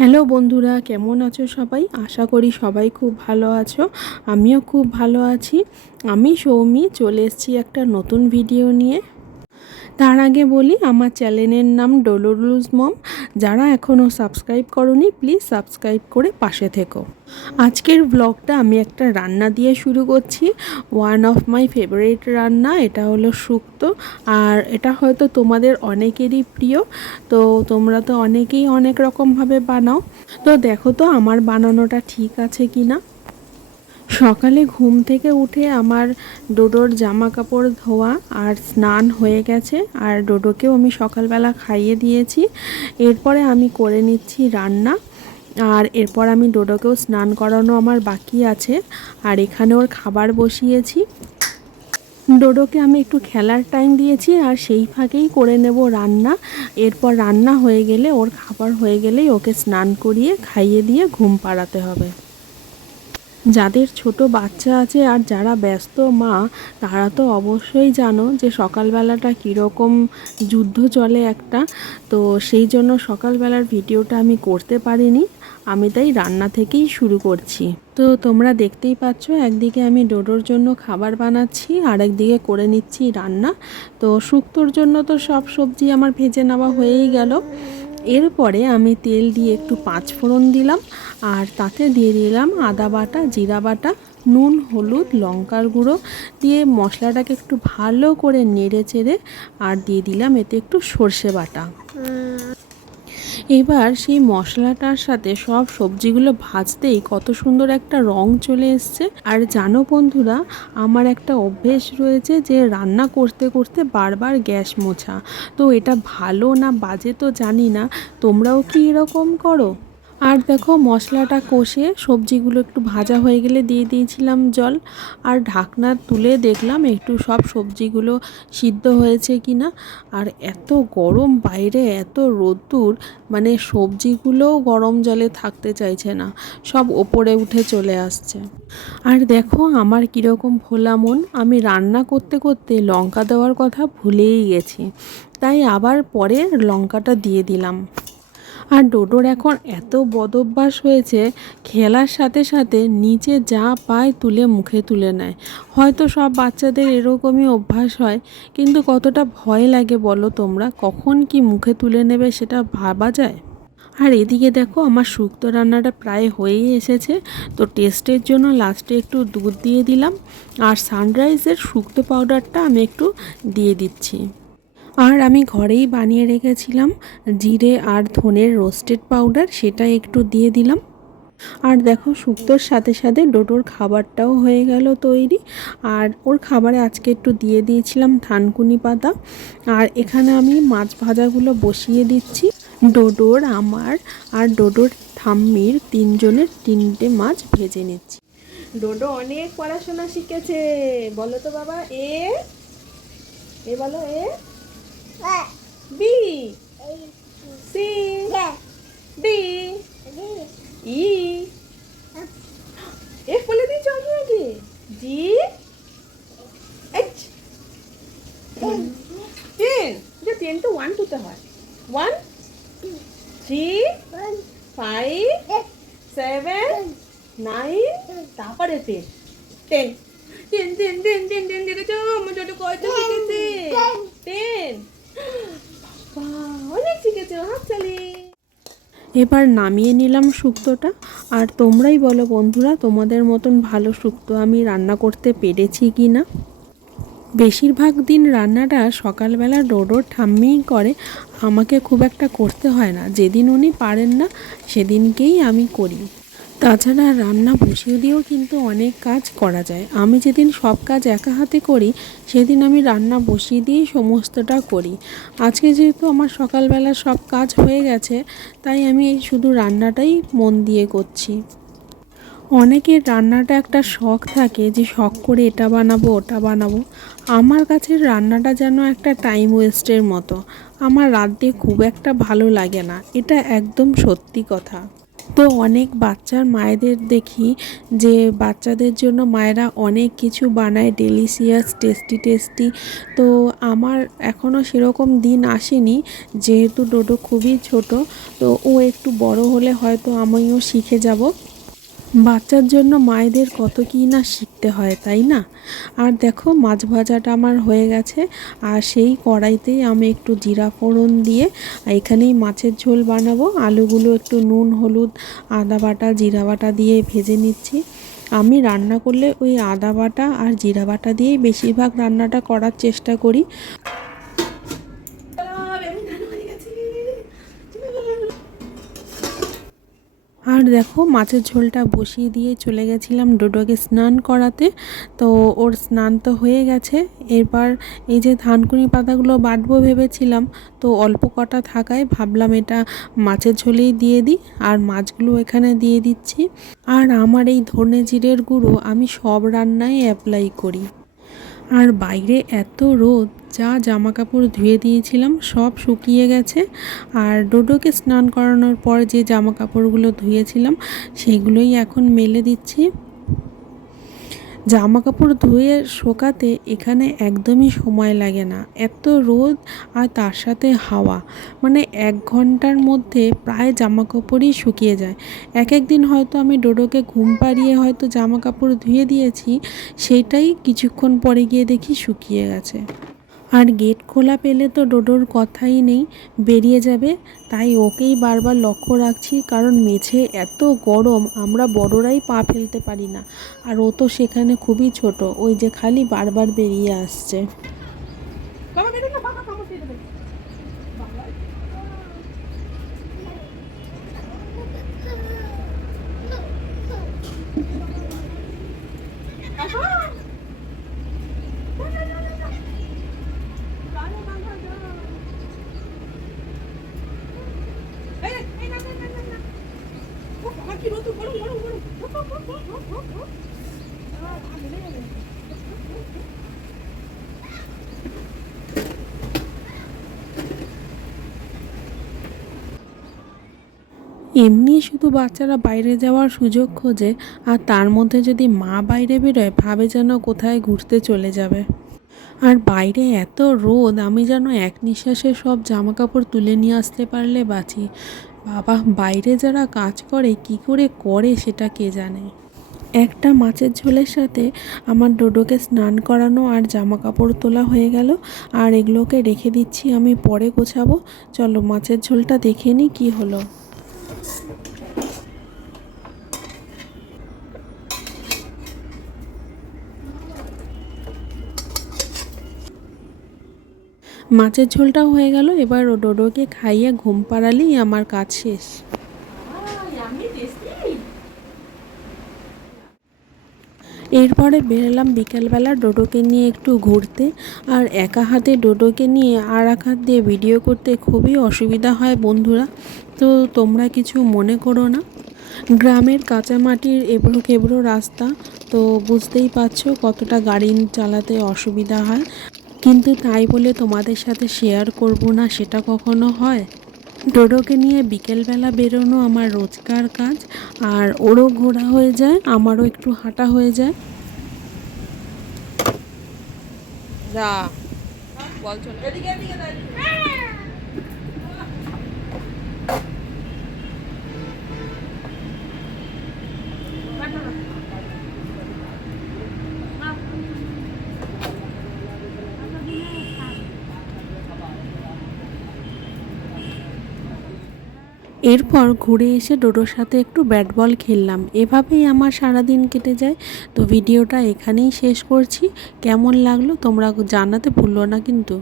Hello বন্ধুরা, কেমন আছো সবাই? আশা করি সবাই খুব ভালো আছো। আমিও খুব ভালো আছি। আমি সৌমি চলে এসেছি একটা নতুন ভিডিও নিয়ে। তার আগে বলি, আমার চ্যানেলের নাম ডলোরুলস মম। যারা এখনও সাবস্ক্রাইব করোনি প্লিজ সাবস্ক্রাইব করে পাশে থেকো। আজকের ব্লগটা আমি একটা রান্না দিয়ে শুরু করছি। ওয়ান অফ মাই ফেভারিট রান্না, এটা হলো শুক্তো। আর এটা হয়তো তোমাদের অনেকেরই প্রিয়। তো তোমরা তো অনেকেই অনেক রকমভাবে বানাও। তো দেখো তো আমার বানানোটা ঠিক আছে কি না। সকালে ঘুম থেকে উঠে আমার ডোডোর জামা কাপড় ধোয়া আর স্নান হয়ে গেছে, আর ডোডোকেও আমি সকালবেলা খাইয়ে দিয়েছি। এরপরে আমি করে নিচ্ছি রান্না, আর এরপর আমি ডোডোকেও স্নান করানো আমার বাকি আছে। আর এখানে ওর খাবার বসিয়েছি। ডোডোকে আমি একটু খেলার টাইম দিয়েছি, আর সেই ফাঁকেই করে নেব রান্না। এরপর রান্না হয়ে গেলে, ওর খাবার হয়ে গেলেই ওকে স্নান করিয়ে খাইয়ে দিয়ে ঘুম পাড়াতে হবে। যাদের ছোট বাচ্চা আছে আর যারা ব্যস্ত মা, তারা তো অবশ্যই জানো যে সকালবেলাটা কীরকম যুদ্ধ চলে একটা। তো সেই জন্য সকালবেলার ভিডিওটা আমি করতে পারিনি। আমি তাই রান্না থেকেই শুরু করছি। তো তোমরা দেখতেই পাচ্ছ, একদিকে আমি ডোডোর জন্য খাবার বানাচ্ছি, আর একদিকে করে নিচ্ছি রান্না। তো শুক্তোর জন্য তো সব সবজি আমার ভেজে নেওয়া হয়েই গেল। এরপরে আমি তেল দিয়ে একটু পাঁচফোড়ন দিলাম, আর তাতে দিয়ে দিলাম আদা বাটা, জিরা বাটা, নুন, হলুদ, লঙ্কার গুঁড়ো দিয়ে মশলাটাকে একটু ভালো করে নেড়ে চেড়ে, আর দিয়ে দিলাম এতে একটু সর্ষে বাটা। এবার সেই মশলাটার সাথে সব সবজিগুলো ভাজতেই কত সুন্দর একটা রং চলে এসছে। আর জানো বন্ধুরা, আমার একটা অভ্যেস রয়েছে যে রান্না করতে করতে বারবার গ্যাস মোছা। তো এটা ভালো না বাজে তো জানি না, তোমরাও কি এরকম করো? আর দেখো, মশলাটা কষে সবজিগুলো একটু ভাজা হয়ে গেলে দিয়ে দিয়েছিলাম জল, আর ঢাকনা তুলে দেখলাম একটু সব সবজিগুলো সিদ্ধ হয়েছে কি না। আর এত গরম বাইরে, এত রোদ্দুর, মানে সবজিগুলোও গরম জলে থাকতে চাইছে না, সব ওপরে উঠে চলে আসছে। আর দেখো আমার কীরকম ভোলা মন, আমি রান্না করতে করতে লঙ্কা দেওয়ার কথা ভুলেই গেছি, তাই আবার পরে লঙ্কাটা দিয়ে দিলাম। আর ডোডোর এখন এত বদভ্যাস হয়েছে, খেলার সাথে সাথে নিচে যা পায় তুলে মুখে তুলে নেয়। হয়তো সব বাচ্চাদের এরকমই অভ্যাস হয়, কিন্তু কতটা ভয় লাগে বলো তোমরা, কখন কি মুখে তুলে নেবে সেটা ভাবা যায়? আর এদিকে দেখো, আমার শুক্তো রান্নাটা প্রায় হয়েই এসেছে। তো টেস্টের জন্য লাস্টে একটু দুধ দিয়ে দিলাম, আর সানরাইজের শুক্তো পাউডারটা আমি একটু দিয়ে দিচ্ছি। আর আমি ঘরেই বানিয়ে রেখেছিলাম জিরে আর ধনের রোস্টেড পাউডার, সেটা একটু দিয়ে দিলাম। আর দেখো, শুক্তোর সাথে সাথে ডোডোর খাবারটাও হয়ে গেল তৈরি। আর ওর খাবারে আজকে একটু দিয়ে দিয়েছিলাম থানকুনি পাতা। আর এখানে আমি মাছ ভাজাগুলো বসিয়ে দিচ্ছি। ডোডোর, আমার আর ডোডোর ঠাম্মির তিনজনের তিনটে মাছ ভেজে নিচ্ছি। ডোডো অনেক পড়াশোনা শিখেছে, বলো তো বাবা। এ বলো, A B, C, D, E, F বলে দিয়েছ আগে আগে, জি, এইচ, টেন। যে টেন তো 1 2 তে হয়। 1 3 5 7 9, তারপরে 10 10 10 10 10 10 10 দেখেছো আমার ছোট কয়টা শিখেছে? 10। অনেক শিখেছে, হাততালি। এবার নামিয়ে নিলাম শুক্তোটা। আর তোমরাই বলো বন্ধুরা, তোমাদের মতন ভালো শুক্তো আমি রান্না করতে পেরেছি কি না। বেশিরভাগ দিন রান্নাটা সকালবেলা ডোডোর ঠাম্মিই করে, আমাকে খুব একটা করতে হয় না। যেদিন উনি পারেন না সেদিনকেই আমি করি। তাছাড়া রান্না বসিয়ে দিয়েও কিন্তু অনেক কাজ করা যায়। আমি যেদিন সব কাজ একা হাতে করি, সেদিন আমি রান্না বসিয়ে দিয়েই সমস্তটা করি। আজকে যেহেতু আমার সকালবেলা সব কাজ হয়ে গেছে, তাই আমি শুধু রান্নাটাই মন দিয়ে করছি। অনেকের রান্নাটা একটা শখ থাকে, যে শখ করে এটা বানাবো ওটা বানাবো। আমার কাছে রান্নাটা যেন একটা টাইম ওয়েস্টের মতো। আমার রাঁধতে খুব একটা ভালো লাগে না, এটা একদম সত্যি কথা। তো অনেক বাচ্চার মায়েদের দেখি যে বাচ্চাদের জন্য মায়েরা অনেক কিছু বানায়, ডেলিশিয়াস, টেস্টি টেস্টি। তো আমার এখনও সেরকম দিন আসেনি, যেহেতু ডোডো খুবই ছোট। তো ও একটু বড় হলে হয়তো আমিও শিখে যাব। বাচ্চার জন্য মায়েদের কত কী না শিখতে হয়, তাই না? আর দেখো মাছ ভাজাটা আমার হয়ে গেছে, আর সেই কড়াইতেই আমি একটু জিরা ফোড়ন দিয়ে এখানেই মাছের ঝোল বানাবো। আলুগুলো একটু নুন, হলুদ, আদা বাটা, জিরা বাটা দিয়ে ভেজে নিচ্ছি। আমি রান্না করলে ওই আদা বাটা আর জিরা বাটা দিয়েই বেশিরভাগ রান্নাটা করার চেষ্টা করি। আর দেখো মাছের ঝোলটা বসিয়ে দিয়ে চলে গেছিলাম ডোডোকে স্নান করাতে। তো ওর স্নান তো হয়ে গেছে। এরপর এই যে থানকুনি পাতাগুলো বাটবো ভেবেছিলাম, তো অল্প কটা থাকায় ভাবলাম এটা মাছের ঝোলেই দিয়ে দিই, আর মাছগুলো এখানে দিয়ে দিচ্ছি। আর আমার এই ধনে জিরের গুঁড়ো আমি সব রান্নায় অ্যাপ্লাই করি। আর বাইরে এত রোদ, যা জামা কাপড় ধুয়ে দিয়েছিলাম সব শুকিয়ে গেছে। আর ডোডোকে স্নান করানোর পর যে জামা কাপড়গুলো ধুয়েছিলাম সেইগুলোই এখন মেলে দিচ্ছি। জামা কাপড় ধুয়ে শোকাতে এখানে একদমই সময় লাগে না, এত রোদ আর তার সাথে হাওয়া, মানে 1 ঘন্টার মধ্যে প্রায় জামা কাপড়ই শুকিয়ে যায়। এক দিন হয়তো আমি ডোডোকে ঘুম পাড়িয়ে হয়তো জামা কাপড় ধুয়ে দিয়েছি, সেইটাই কিছুক্ষণ পরে গিয়ে দেখি শুকিয়ে গেছে। আর গেট খোলা পেলে তো ডোডোর কথাই নেই, বেরিয়ে যাবে। তাই ওকেই বারবার লক্ষ্য রাখছি, কারণ মেঝে এত গরম আমরা বড়রাই পা ফেলতে পারি না, আর ও তো সেখানে খুবই ছোট, ওই যে খালি বারবার বেরিয়ে আসছে। এমনি শুধু বাচ্চারা বাইরে যাওয়ার সুযোগ খোঁজে, আর তার মধ্যে যদি মা বাইরে বেরোয় ভাবে যেন কোথায় ঘুরতে চলে যাবে। আর বাইরে এত রোদ, আমি যেন এক নিঃশ্বাসে সব জামা কাপড় তুলে নিয়ে আসতে পারলে বাঁচি। বাবা, বাইরে যারা কাজ করে কি করে করে সেটা কে জানে। একটা মাছের ঝোলের সাথে আমার ডোডোকে স্নান করানো আর জামা কাপড় তোলা হয়ে গেল। আর এগুলোকে রেখে দিচ্ছি, আমি পরে গোছাবো। চলো মাছের ঝোলটা দেখে নিই কী হলো। মাছের ঝোলটাও হয়ে গেল, এবার ও ডোডোকে খাইয়ে ঘুম পাড়ালেই আমার কাজ শেষ। এরপরে বেরোলাম বিকেলবেলা ডোডোকে নিয়ে একটু ঘুরতে। আর একা হাতে ডোডোকে নিয়ে আর এক হাত দিয়ে ভিডিও করতে খুবই অসুবিধা হয় বন্ধুরা, তো তোমরা কিছু মনে করো না। গ্রামের কাঁচা মাটির এবড়ো খেবড়ো রাস্তা, তো বুঝতেই পারছো কতটা গাড়ি চালাতে অসুবিধা হয়। কিন্তু তাই বলে তোমাদের সাথে শেয়ার করব না সেটা কখনো হয়? ডোডোকে নিয়ে বিকেলবেলা বেরোনো আমার রোজকার কাজ, আর ওরও ঘোরা হয়ে যায়, আমারও একটু হাঁটা হয়ে যায়। যা বল চলে এরপর ঘুরে এসে ডোডোর সাথে একটু ব্যাট বল খেললাম। এভাবেই আমার সারাদিন কেটে যায়। তো ভিডিওটা এখানেই শেষ করছি। কেমন লাগলো তোমরা জানাতে ভুলো না কিন্তু।